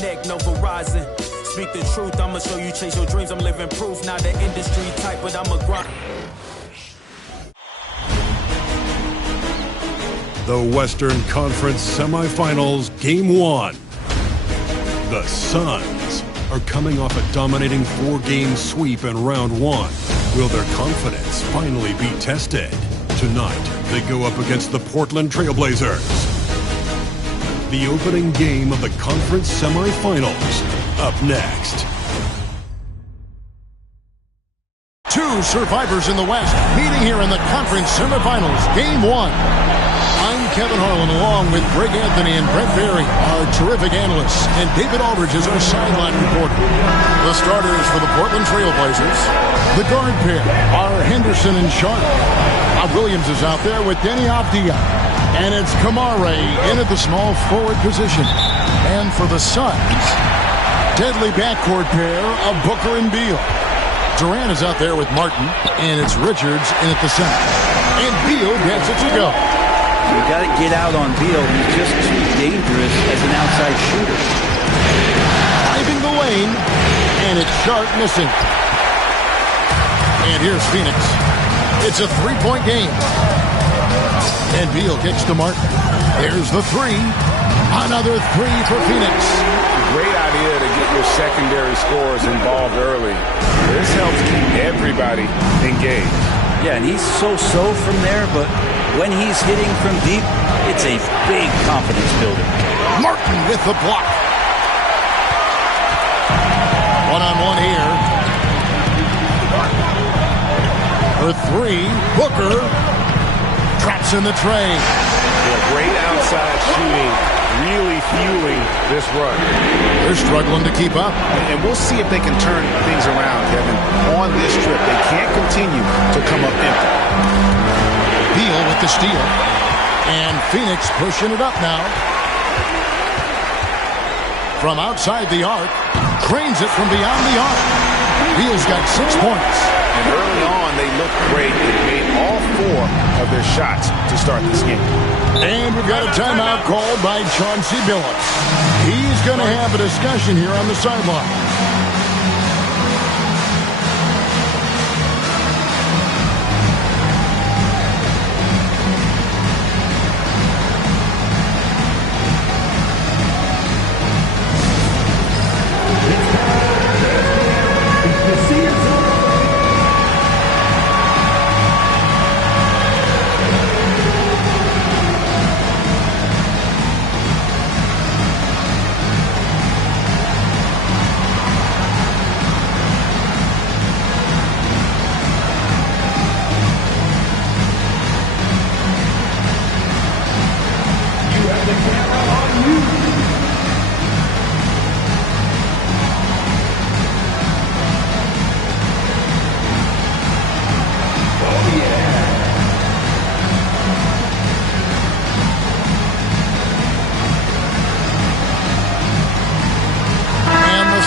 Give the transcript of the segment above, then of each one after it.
neck, no Verizon. Speak the truth, I'ma show you chase your dreams. I'm living proof, not the industry type, but I'm a grind. The Western Conference Semifinals, Game 1. The Suns are coming off a dominating 4-game sweep in Round 1. Will their confidence finally be tested? Tonight, they go up against the Portland Trailblazers. The opening game of the Conference Semifinals, up next. Two survivors in the West meeting here in the Conference Semifinals, Game 1. I'm Kevin Harlan, along with Greg Anthony and Brent Berry, our terrific analysts, and David Aldridge is our sideline reporter. The starters for the Portland Trailblazers. The guard pair are Henderson and Sharp. Bob Williams is out there with Denny Avdia. And it's Kamare in at the small forward position. And for the Suns, deadly backcourt pair of Booker and Beal. Durant is out there with Martin, and it's Richards in at the center. And Beal gets it to go. You got to get out on Beal. He's just too dangerous as an outside shooter. Driving the lane, and it's Sharp missing. And here's Phoenix. It's a three-point game. And Beal kicks to Martin. There's the three. Another three for Phoenix. Great idea to get your secondary scorers involved early. This helps keep everybody engaged. Yeah, and he's so-so from there, but when he's hitting from deep, it's a big confidence builder. Martin with the block. One-on-one here. For three, Booker traps in the tray. Yeah, great outside shooting, really fueling this run. They're struggling to keep up. And we'll see if they can turn things around, Kevin. On this trip, they can't continue to come up empty. Beal with the steal. And Phoenix pushing it up now. From outside the arc. Trains it from beyond the arc. Beal's got 6 points. And early on, they looked great. They made all 4 of their shots to start this game. And we've got a timeout called by Chauncey Billups. He's going to have a discussion here on the sideline.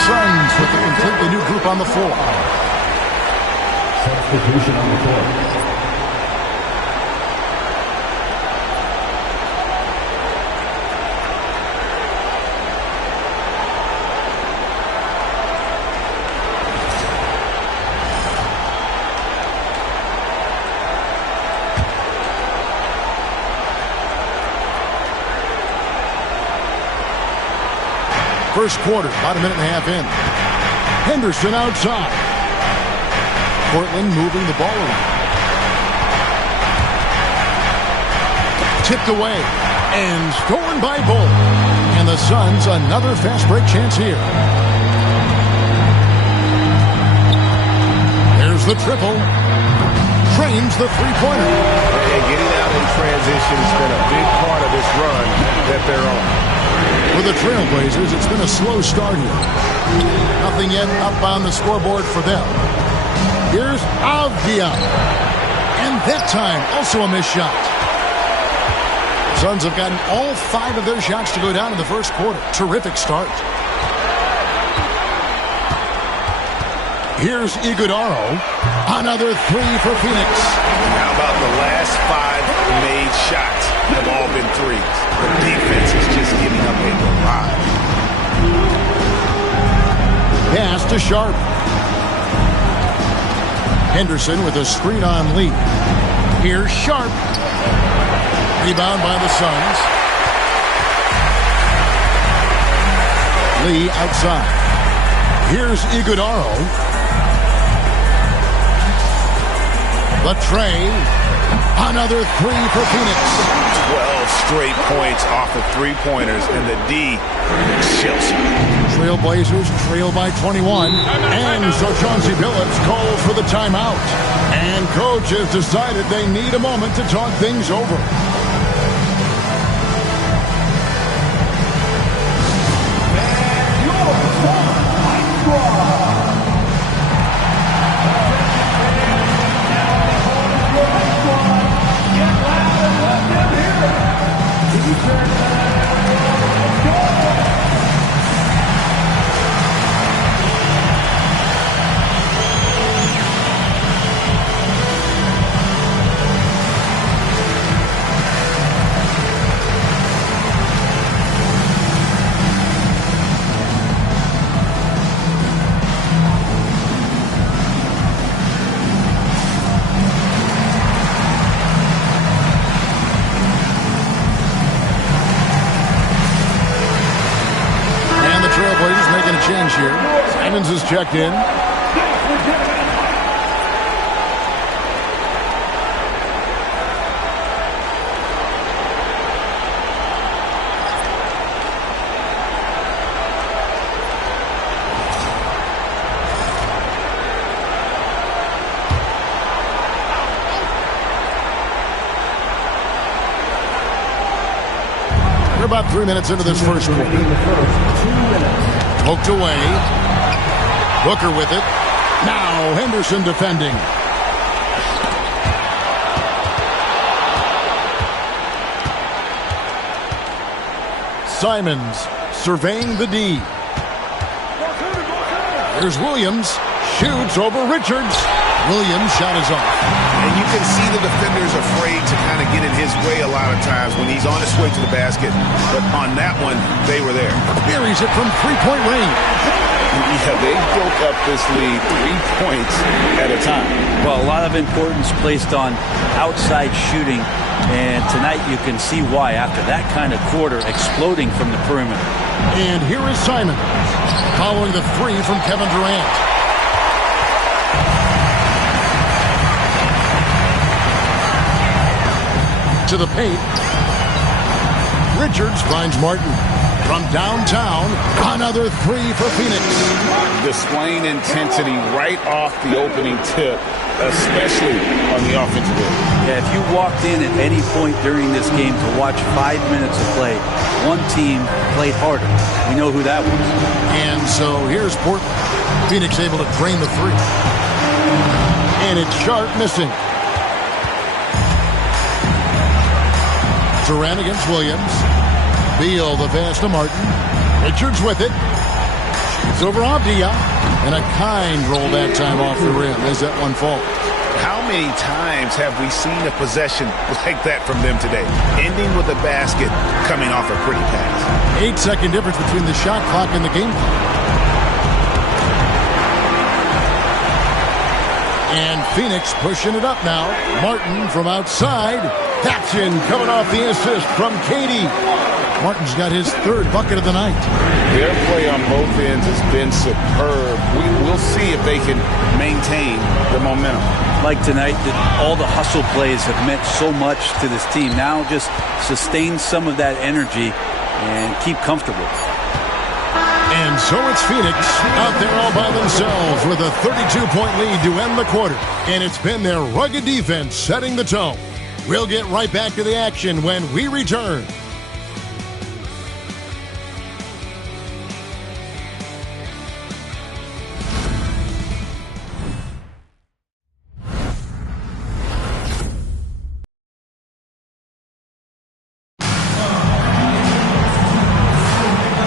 Suns with a completely new group on the floor. Substitution on the floor. First quarter, about a minute and a half in. Henderson outside. Portland moving the ball around. Tipped away and stolen by Bull. And the Suns another fast break chance here. There's the triple. Trains the three-pointer. And getting out in transition has been a big part of this run that they're on. For the Trailblazers, it's been a slow start here. Nothing yet up on the scoreboard for them. Here's Avdia. And that time, also a missed shot. Suns have gotten all 5 of their shots to go down in the first quarter. Terrific start. Here's Iguodaro. Another 3 for Phoenix. How about the last 5 made shots have all been threes? The defense is just giving up a barrage. Pass to Sharp. Henderson with a screen on Lee. Here's Sharp. Rebound by the Suns. Lee outside. Here's Iguodaro. Latrey. Another three for Phoenix. 12 straight points off of three-pointers, and the D chills. Trailblazers trail by 21. And so Chauncey Billups calls for the timeout. And coach has decided they need a moment to talk things over. Change here. Simons is checked in. We're about 3 minutes into this first quarter. Poked away. Booker with it. Now Henderson defending. Simons surveying the D. Here's Williams. Shoots over Richards. Williams' shot is off. And you can see the defender's afraid to kind of get in his way a lot of times when he's on his way to the basket. But on that one, they were there. Buries it from three-point range. Yeah, they built up this lead 3 points at a time. Well, a lot of importance placed on outside shooting. And tonight you can see why after that kind of quarter exploding from the perimeter. And here is Simon following the three from Kevin Durant. To the paint. Richards finds Martin. From downtown, another three for Phoenix. Displaying intensity right off the opening tip, especially on the offensive end. Yeah, if you walked in at any point during this game to watch 5 minutes of play, one team played harder. We know who that was. And so here's Portland. Phoenix able to drain the three. And it's Sharp missing. Durant against Williams. Beal the pass to Martin. Richards with it. It's over Abdia. And a kind roll that time off the rim as that one falls. How many times have we seen a possession like that from them today? Ending with a basket, coming off a pretty pass. 8-second difference between the shot clock and the game clock. And Phoenix pushing it up now. Martin from outside. Action coming off the assist from Katie. Martin's got his third bucket of the night. Their play on both ends has been superb. We'll see if they can maintain the momentum. Like tonight, all the hustle plays have meant so much to this team. Now just sustain some of that energy and keep comfortable. And so it's Phoenix out there all by themselves with a 32-point lead to end the quarter. And it's been their rugged defense setting the tone. We'll get right back to the action when we return.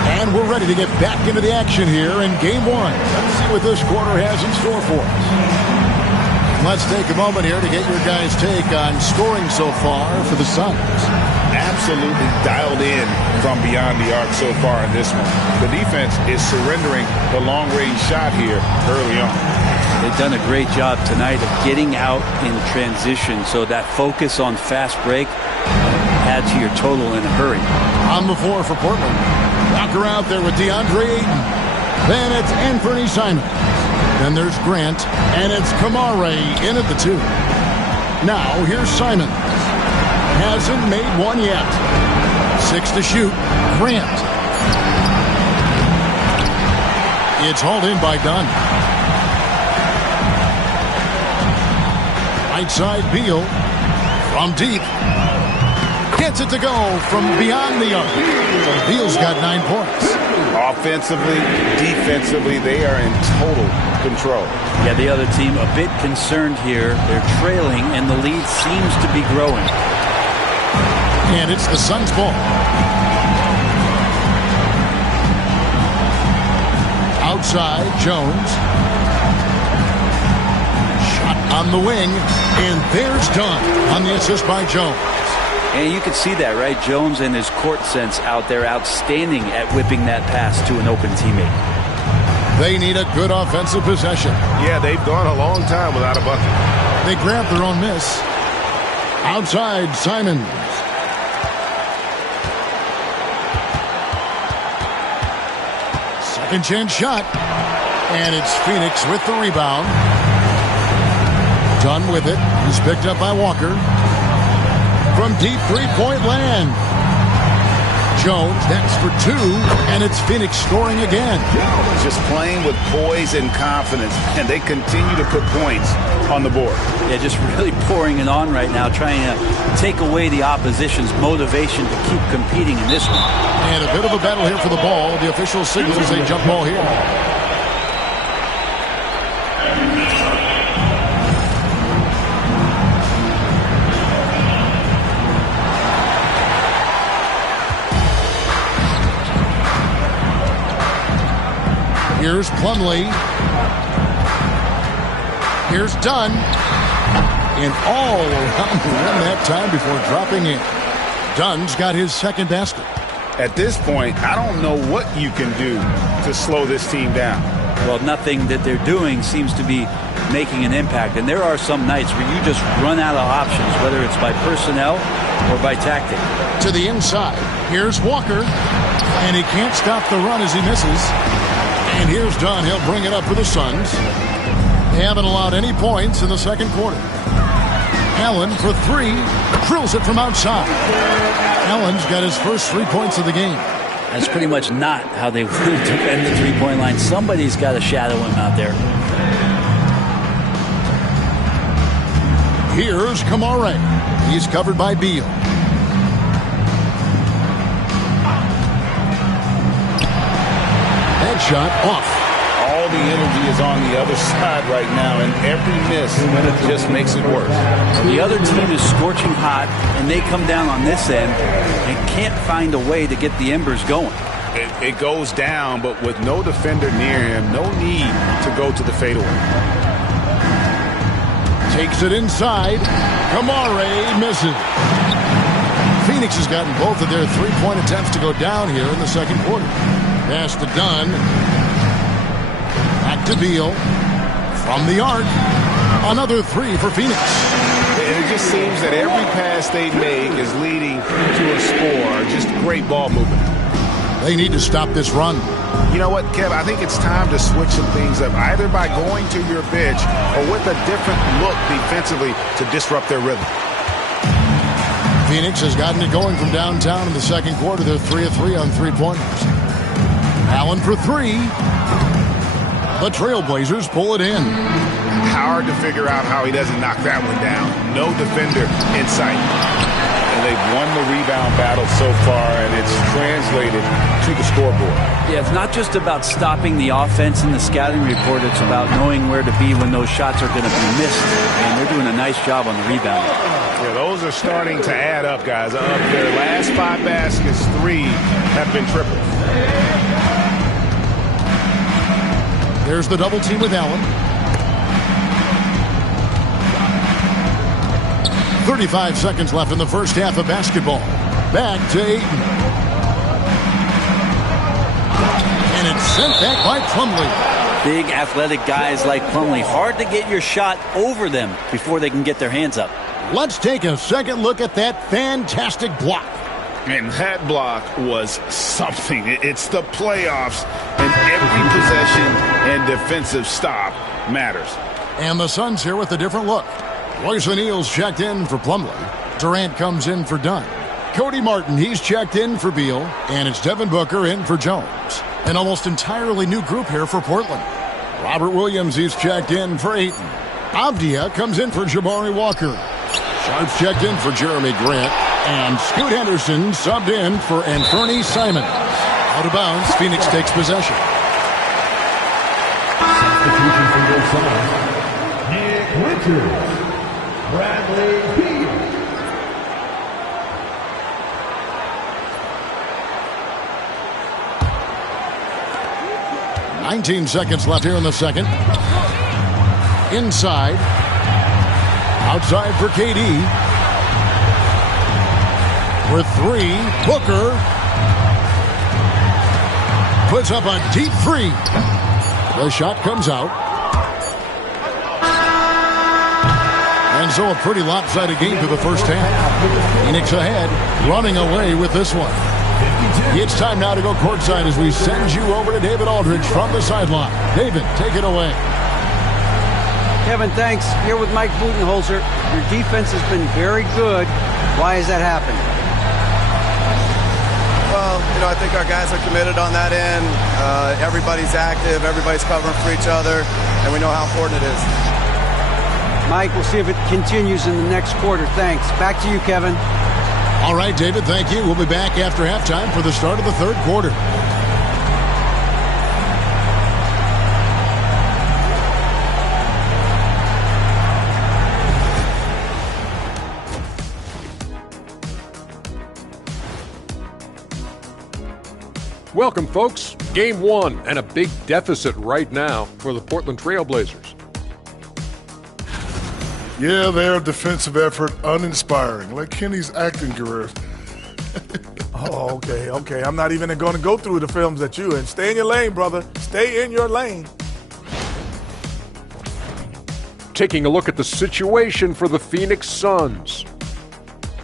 And we're ready to get back into the action here in Game 1. Let's see what this quarter has in store for us. Let's take a moment here to get your guys' take on scoring so far for the Suns. absolutely dialed in from beyond the arc so far in this one. The defense is surrendering the long-range shot here early on. They've done a great job tonight of getting out in transition, so that focus on fast break add to your total in a hurry. On the floor for Portland. Walker out there with DeAndre Ayton. Then it's Anthony Simons. Then there's Grant, and it's Kamare in at the 2. Now here's Simons. Hasn't made one yet. 6 to shoot. Grant. It's hauled in by Dunn. Right side, Beal. From deep. Gets it to go from beyond the arc. Beal's got 9 points. Offensively, defensively, they are in total control. Yeah, the other team a bit concerned here. They're trailing, and the lead seems to be growing. And it's the Suns' ball. Outside, Jones. Shot on the wing, and there's Dunn on the assist by Jones. And you can see that, right? Jones and his court sense out there outstanding at whipping that pass to an open teammate. They need a good offensive possession. Yeah, they've gone a long time without a bucket. They grab their own miss. Outside, Simons. Second chance shot. And it's Phoenix with the rebound. Dunn with it. He's picked up by Walker. From deep three-point land. Jones next for 2, and it's Phoenix scoring again. Just playing with poise and confidence, and they continue to put points on the board. Yeah, just really pouring it on right now, trying to take away the opposition's motivation to keep competing in this one. And a bit of a battle here for the ball. The official signals a jump ball here. Here's Plumlee. Here's Dunn. And all around the rim that time before dropping in. Dunn's got his second basket. At this point, I don't know what you can do to slow this team down. Well, nothing that they're doing seems to be making an impact. And there are some nights where you just run out of options, whether it's by personnel or by tactic. To the inside. Here's Walker. And he can't stop the run as he misses. And here's Dunn. He'll bring it up for the Suns. They haven't allowed any points in the second quarter. Allen for 3. Drills it from outside. Allen's got his first 3 points of the game. That's pretty much not how they would defend the three-point line. Somebody's got to shadow him out there. Here's Kamare. He's covered by Beal. Shot off. All the energy is on the other side right now, and every miss just makes it worse. The other team is scorching hot, and they come down on this end and can't find a way to get the embers going. It goes down, but with no defender near him, no need to go to the fadeaway. Takes it inside. Kamare misses. Phoenix has gotten both of their three-point attempts to go down here in the second quarter. Pass to Dunn. Back to Beal. From the arc. Another 3 for Phoenix. It just seems that every pass they make is leading to a score. Just great ball movement. They need to stop this run. You know what, Kev? I think it's time to switch some things up, either by going to your bench or with a different look defensively to disrupt their rhythm. Phoenix has gotten it going from downtown in the second quarter. They're 3 of 3 on three-pointers. Allen for 3. The Trailblazers pull it in. Hard to figure out how he doesn't knock that one down. No defender in sight. And they've won the rebound battle so far, and it's translated to the scoreboard. Yeah, it's not just about stopping the offense in the scouting report. It's about knowing where to be when those shots are going to be missed. And they're doing a nice job on the rebound. Yeah, those are starting to add up, guys. Of their last 5 baskets, 3 have been triples. There's the double team with Allen. 35 seconds left in the first half of basketball. Back to Ayton. And it's sent back by Plumlee. Big athletic guys like Plumlee. Hard to get your shot over them before they can get their hands up. Let's take a second look at that fantastic block. And that block was something. It's the playoffs, and every possession and defensive stop matters. And the Suns here with a different look. Royce O'Neal's checked in for Plumlee. Durant comes in for Dunn. Cody Martin, he's checked in for Beal. And it's Devin Booker in for Jones. An almost entirely new group here for Portland. Robert Williams, he's checked in for Ayton. Avdia comes in for Jabari Walker. Sharp's checked in for Jeremy Grant. And Scoot Henderson subbed in for Anthony Simons. Out of bounds, Phoenix takes possession. Substitution for your Suns, Nick Richards, Bradley Beal. "19 seconds left here in the second. Inside. Outside for KD. For three, Booker puts up a deep three. The shot comes out. And so a pretty lopsided game for the first half. Phoenix ahead, running away with this one. It's time now to go courtside as we send you over to David Aldridge from the sideline. David, take it away. Kevin, thanks. Here with Mike Budenholzer. Your defense has been very good. Why has that happened? Well, I think our guys are committed on that end. Everybody's active. Everybody's covering for each other. And we know how important it is. Mike, we'll see if it continues in the next quarter. Thanks. Back to you, Kevin. All right, David, thank you. We'll be back after halftime for the start of the third quarter. Welcome, folks. Game one and a big deficit right now for the Portland Trailblazers. Yeah, their defensive effort uninspiring, like Kenny's acting career. Oh, okay. I'm not even going to go through the films that you in. Stay in your lane, brother. Stay in your lane. Taking a look at the situation for the Phoenix Suns.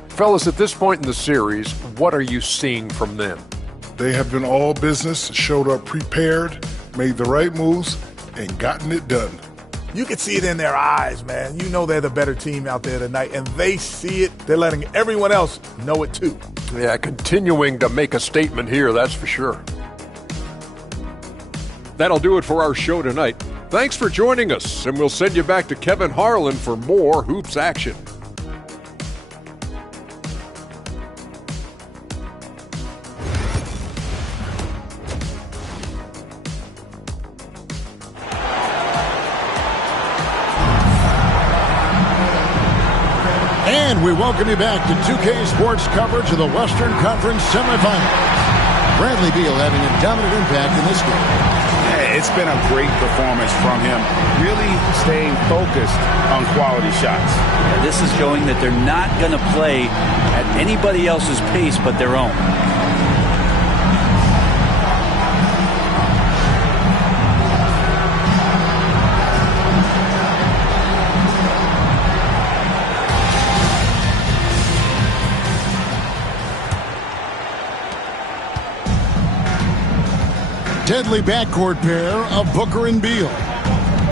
Fellas, at this point in the series, what are you seeing from them? They have been all business, showed up prepared, made the right moves, and gotten it done. You can see it in their eyes, man. You know they're the better team out there tonight, and they see it. They're letting everyone else know it too. Yeah, continuing to make a statement here, that's for sure. That'll do it for our show tonight. Thanks for joining us, and we'll send you back to Kevin Harlan for more hoops action. And we welcome you back to 2K Sports coverage of the Western Conference Semifinals. Bradley Beal having a dominant impact in this game. Yeah, it's been a great performance from him, really staying focused on quality shots. Yeah, this is showing that they're not going to play at anybody else's pace but their own. Deadly backcourt pair of Booker and Beal.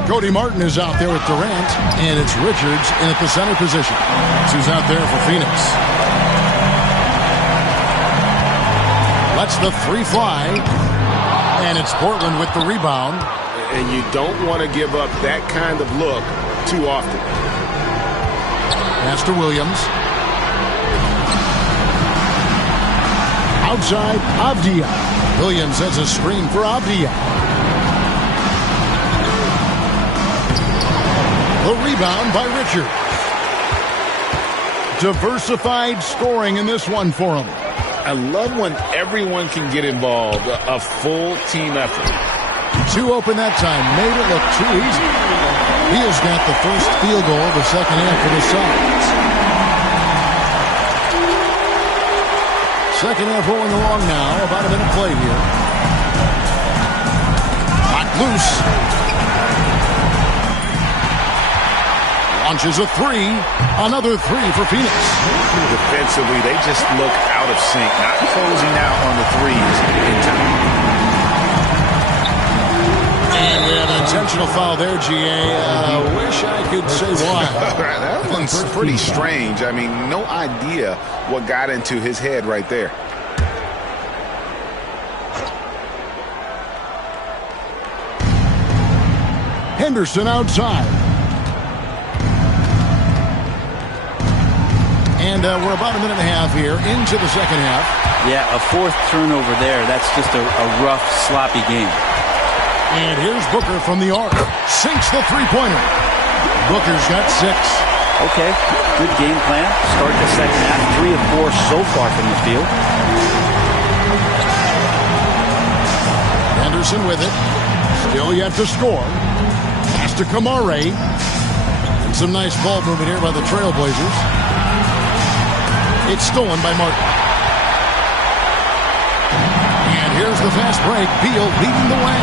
Cody Martin is out there with Durant, and it's Richards in at the center position. That's who's out there for Phoenix. Lets the three fly, and it's Portland with the rebound. And you don't want to give up that kind of look too often. Pass to Williams. Outside, Avdia. Williams has a screen for Avdia. The rebound by Richards. Diversified scoring in this one for him. I love when everyone can get involved, a full team effort. Too open that time, made it look too easy. Beal's got the first field goal of the second half for the Suns. Second half rolling along now. About a minute played here. Knocked loose. Launches a three. Another three for Phoenix. Defensively, they just look out of sync, not closing out on the threes in time. And we have an intentional foul there, GA. Wish I could say why. That one's pretty strange. I mean, no idea what got into his head right there. Henderson outside. And we're about a minute and a half here into the second half. Yeah, a fourth turnover there. That's just a rough, sloppy game. And here's Booker from the arc. Sinks the three-pointer. Booker's got 6. Okay, good game plan. Start the second half. 3 of 4 so far from the field. Henderson with it. Still yet to score. Pass to Kamare. And some nice ball movement here by the Trailblazers. It's stolen by Martin. And here's the fast break. Beal leading the way.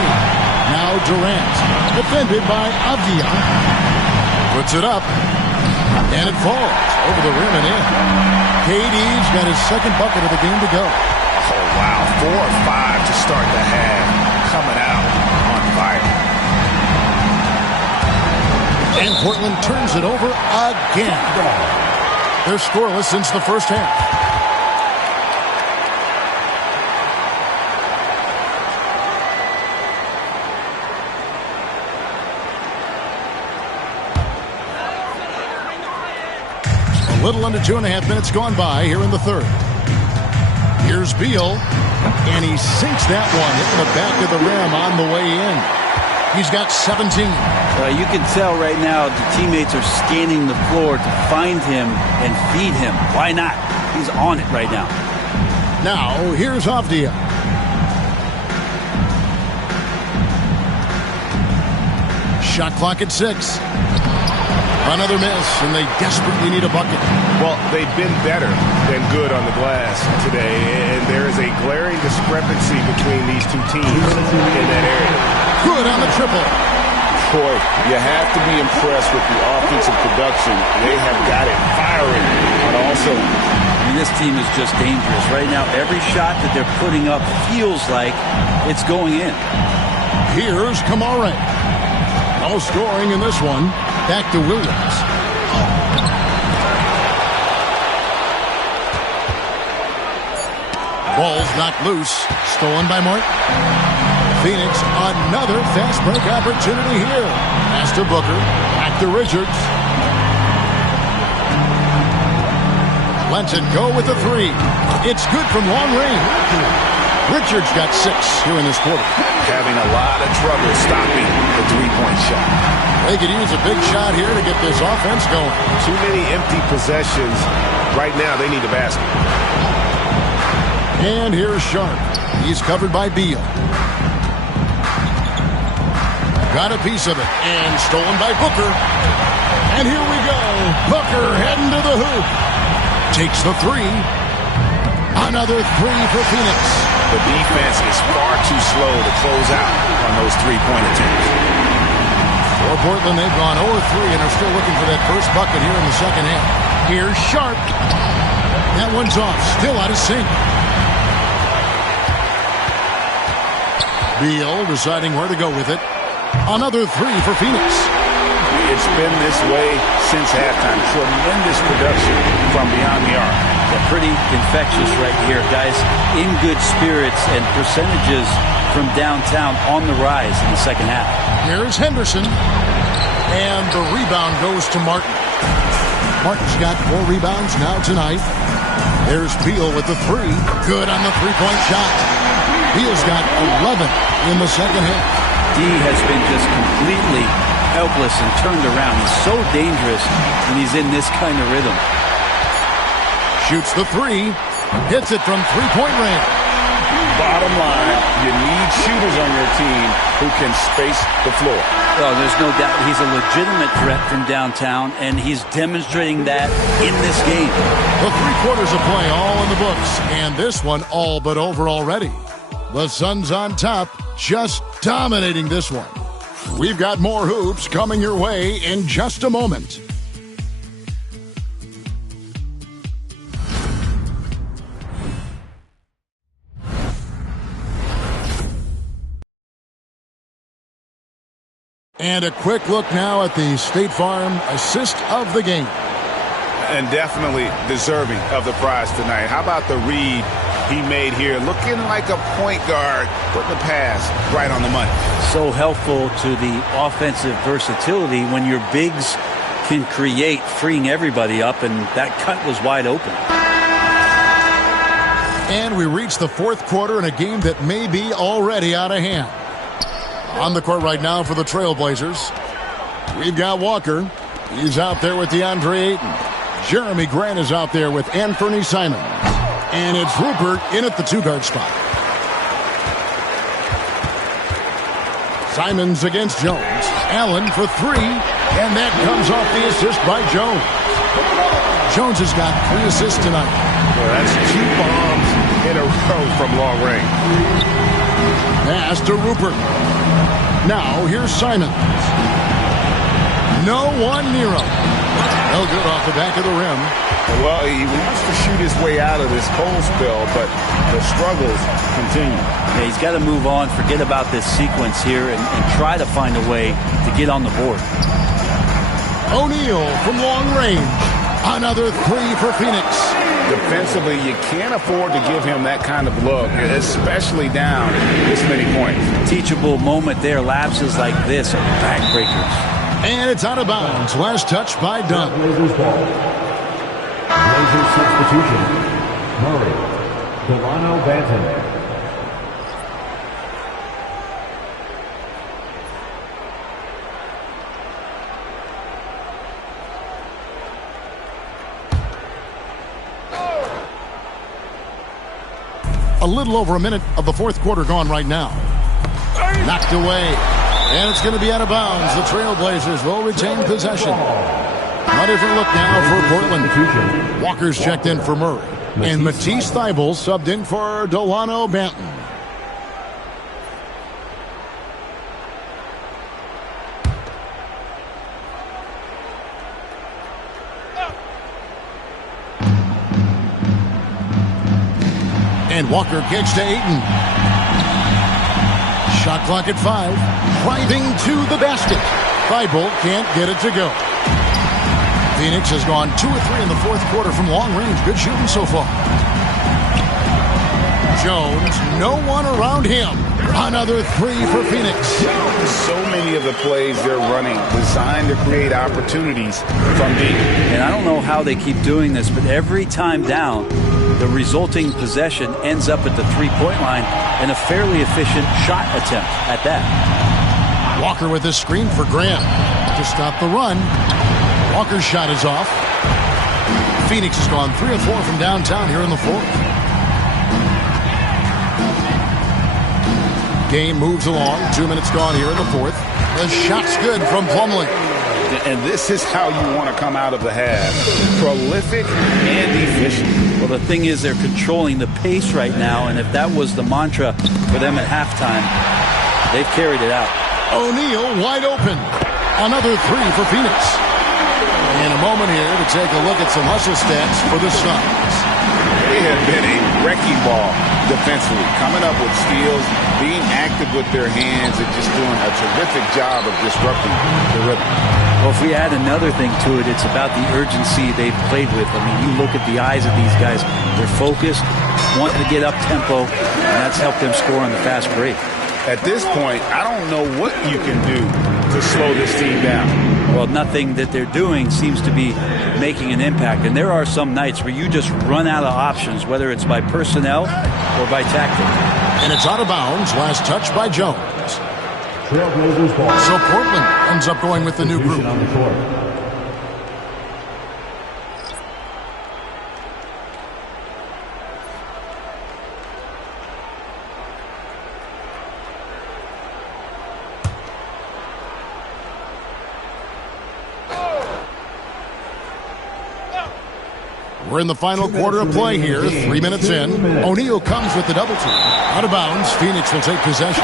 Now Durant. Defended by Avdia. Puts it up. And it falls over the rim and in. KD's got his second bucket of the game to go. Oh, wow. 4 or 5 to start the half. Coming out on fire. And Portland turns it over again. They're scoreless since the first half. A little under 2.5 minutes gone by here in the third. Here's Beal, and he sinks that one, hitting the back of the rim on the way in. He's got 17. You can tell right now the teammates are scanning the floor to find him and feed him. Why not? He's on it right now. Now, here's Avdia. Shot clock at 6. Another miss, and they desperately need a bucket. Well, they've been better than good on the glass today, and there is a glaring discrepancy between these two teams in that area. Good on the triple. Boy, you have to be impressed with the offensive production. They have got it firing on all cylinders. I mean, this team is just dangerous. Right now, every shot that they're putting up feels like it's going in. Here's Kamare. No scoring in this one. Back to Williams. Ball's knocked loose. Stolen by Martin. Phoenix, another fast break opportunity here. Pass to Booker. Back to Richards. Lets it go with the 3. It's good from long range. Richards got 6 here in this quarter. Having a lot of trouble stopping the three-point shot. They could use a big shot here to get this offense going. Too many empty possessions. Right now, they need a basket. And here's Sharp. He's covered by Beal. Got a piece of it. And stolen by Booker. And here we go. Booker heading to the hoop. Takes the 3. Another 3 for Phoenix. The defense is far too slow to close out on those three-point attempts. For Portland, they've gone 0-3 and are still looking for that first bucket here in the second half. Here's Sharp. That one's off. Still out of sync. Beal deciding where to go with it. Another 3 for Phoenix. It's been this way since halftime. Tremendous production from beyond the arc. They're pretty infectious right here, guys. In good spirits and percentages from downtown on the rise in the second half. Here's Henderson. And the rebound goes to Martin. Martin's got 4 rebounds now tonight. There's Beal with the 3. Good on the three-point shot. Beal's got 11 in the second half. D has been just completely helpless and turned around. He's so dangerous when he's in this kind of rhythm. Shoots the 3. Hits it from three-point range. Bottom line, you need shooters on your team who can space the floor. Well, there's no doubt he's a legitimate threat from downtown, and he's demonstrating that in this game. The 3 quarters of play all in the books, and this one all but over already. The Suns on top, just dominating this one. We've got more hoops coming your way in just a moment. And a quick look now at the State Farm assist of the game. And definitely deserving of the prize tonight. How about the read he made here? Looking like a point guard, putting the pass right on the money. So helpful to the offensive versatility when your bigs can create, freeing everybody up, and that cut was wide open. And we reach the 4th quarter in a game that may be already out of hand. On the court right now for the Trailblazers, we've got Walker. He's out there with DeAndre Ayton. Jeremy Grant is out there with Anthony Simons. And it's Rupert in at the 2-guard spot. Simons against Jones. Allen for 3. And that comes off the assist by Jones. Jones has got 3 assists tonight. Well, that's 2 bombs in a row from long range. Pass to Rupert. Now here's Simons. No one near him. No good off the back of the rim. Well, he wants to shoot his way out of this cold spell, but the struggles continue. Yeah, he's got to move on, forget about this sequence here, and try to find a way to get on the board. O'Neal from long range. Another 3 for Phoenix. Defensively, you can't afford to give him that kind of look, especially down this many points. Teachable moment there. Lapses like this are backbreakers. And it's out of bounds. Last touch by Dunn. Blazers ball. Blazers substitution. Murray. Delano Banton. A little over a minute of the 4th quarter gone right now. Knocked away. And it's going to be out of bounds. The Trailblazers will retain possession. A different look now for Portland. Walker's checked in for Murray. And Matisse Thybulle subbed in for Delano Banton. And Walker kicks to Ayton. Shot clock at 5. Driving to the basket. Thybulle can't get it to go. Phoenix has gone 2 or 3 in the 4th quarter from long range. Good shooting so far. Jones, no one around him. Another 3 for Phoenix. So many of the plays they're running designed to create opportunities from deep. And I don't know how they keep doing this, but every time down, the resulting possession ends up at the 3-point line and a fairly efficient shot attempt at that. Walker with a screen for Grant to stop the run. Walker's shot is off. Phoenix has gone 3 of 4 from downtown here in the 4th. Game moves along. 2 minutes gone here in the 4th. The shot's good from Plumlee. And this is how you want to come out of the half. Prolific and efficient. Well, the thing is they're controlling the pace right now, and if that was the mantra for them at halftime, they've carried it out. O'Neal wide open. Another 3 for Phoenix. In a moment here to take a look at some hustle stats for the Suns. They have been a wrecking ball defensively, coming up with steals, being active with their hands, and just doing a terrific job of disrupting the rhythm. Well, if we add another thing to it, it's about the urgency they've played with. I mean, you look at the eyes of these guys. They're focused, wanting to get up tempo, and that's helped them score on the fast break. At this point, I don't know what you can do to slow this team down. Well, nothing that they're doing seems to be making an impact. And there are some nights where you just run out of options, whether it's by personnel or by tactic. And it's out of bounds. Last touch by Jones. Trailblazers ball. So Portland ends up going with the new group. On the court. We're in the final quarter of play here, 3 minutes in. O'Neal comes with the double team. Out of bounds, Phoenix will take possession.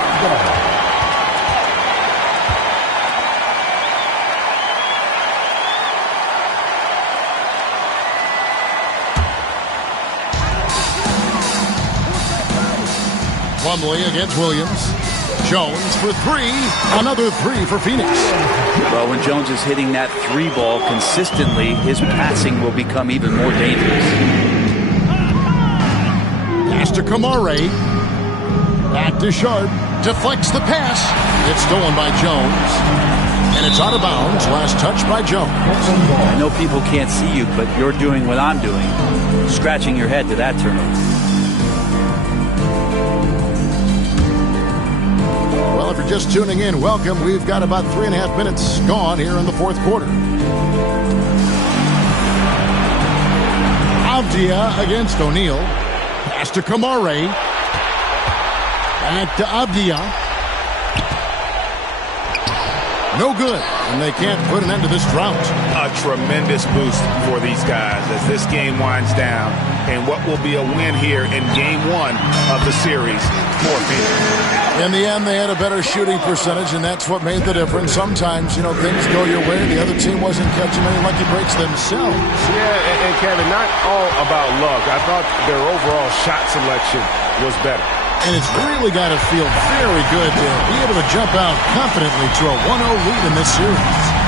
Plumlee against Williams. Jones for three. Another three for Phoenix. Well, when Jones is hitting that three ball consistently, his passing will become even more dangerous. Pass to Kamare. Back to Sharp. Deflects the pass. It's stolen by Jones. And it's out of bounds. Last touch by Jones. I know people can't see you, but you're doing what I'm doing. Scratching your head to that turnover. Well, if you're just tuning in, welcome. We've got about 3.5 minutes gone here in the fourth quarter. Avdia against O'Neal. Pass to Kamare. Back to Avdia. No good. And they can't put an end to this drought. A tremendous boost for these guys as this game winds down. And what will be a win here in game one of the series for Phoenix. In the end, they had a better shooting percentage, and that's what made the difference. Sometimes, things go your way. The other team wasn't catching many lucky breaks themselves. Yeah, and Kevin, not all about luck. I thought their overall shot selection was better. And it's really got to feel very good to be able to jump out confidently to a 1-0 lead in this series.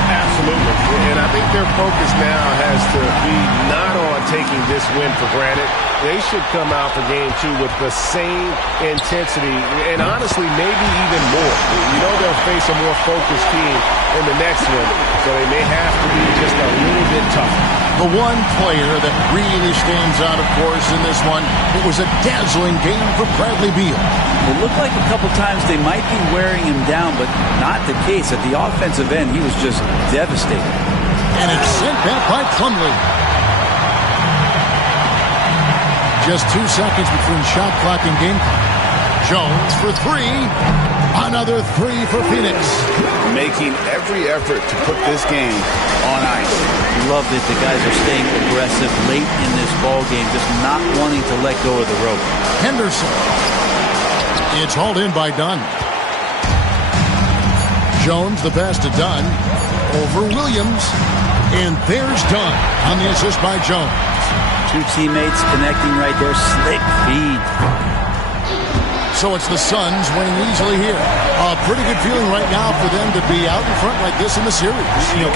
Absolutely. And I think their focus now has to be not on taking this win for granted. They should come out for game two with the same intensity and honestly maybe even more. They'll face a more focused team in the next one, so they may have to be just a little bit tougher. The one player that really stands out, of course, in this one, it was a dazzling game for Bradley Beal. It looked like a couple times they might be wearing him down, but not the case. At the offensive end, he was just devastating. And it's sent back by Plumlee. Just 2 seconds between shot clock and game clock. Jones for three. Another three for Phoenix. Making every effort to put this game on ice. Love that the guys are staying aggressive late in this ball game, just not wanting to let go of the rope. Henderson. It's hauled in by Dunn. Jones, the pass to Dunn. Over Williams. And there's Dunn on the assist by Jones. Two teammates connecting right there. Slick feed. So it's the Suns winning easily here. A pretty good feeling right now for them to be out in front like this in the series.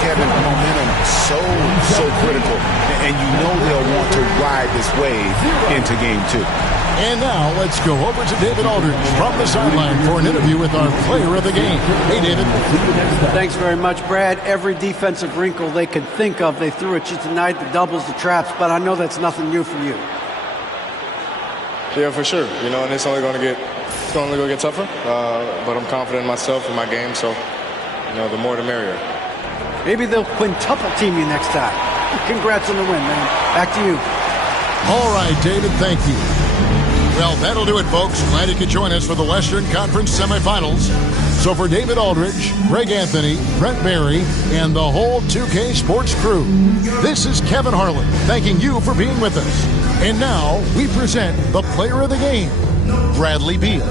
Kevin, momentum so critical. And they'll want to ride this wave into game two. And now let's go over to David Aldridge from the sideline for an interview with our player of the game. Hey, David. Thanks very much, Brad. Every defensive wrinkle they could think of, they threw at you tonight, the doubles, the traps, but I know that's nothing new for you. Yeah, for sure. And it's only going to get tougher. But I'm confident in myself and my game, so the more the merrier. Maybe they'll quintuple team you next time. Congrats on the win, man. Back to you. All right, David, thank you. Well, that'll do it, folks. Glad you could join us for the Western Conference Semifinals. So for David Aldridge, Greg Anthony, Brent Barry, and the whole 2K Sports crew, this is Kevin Harlan thanking you for being with us. And now we present the player of the game, Bradley Beal.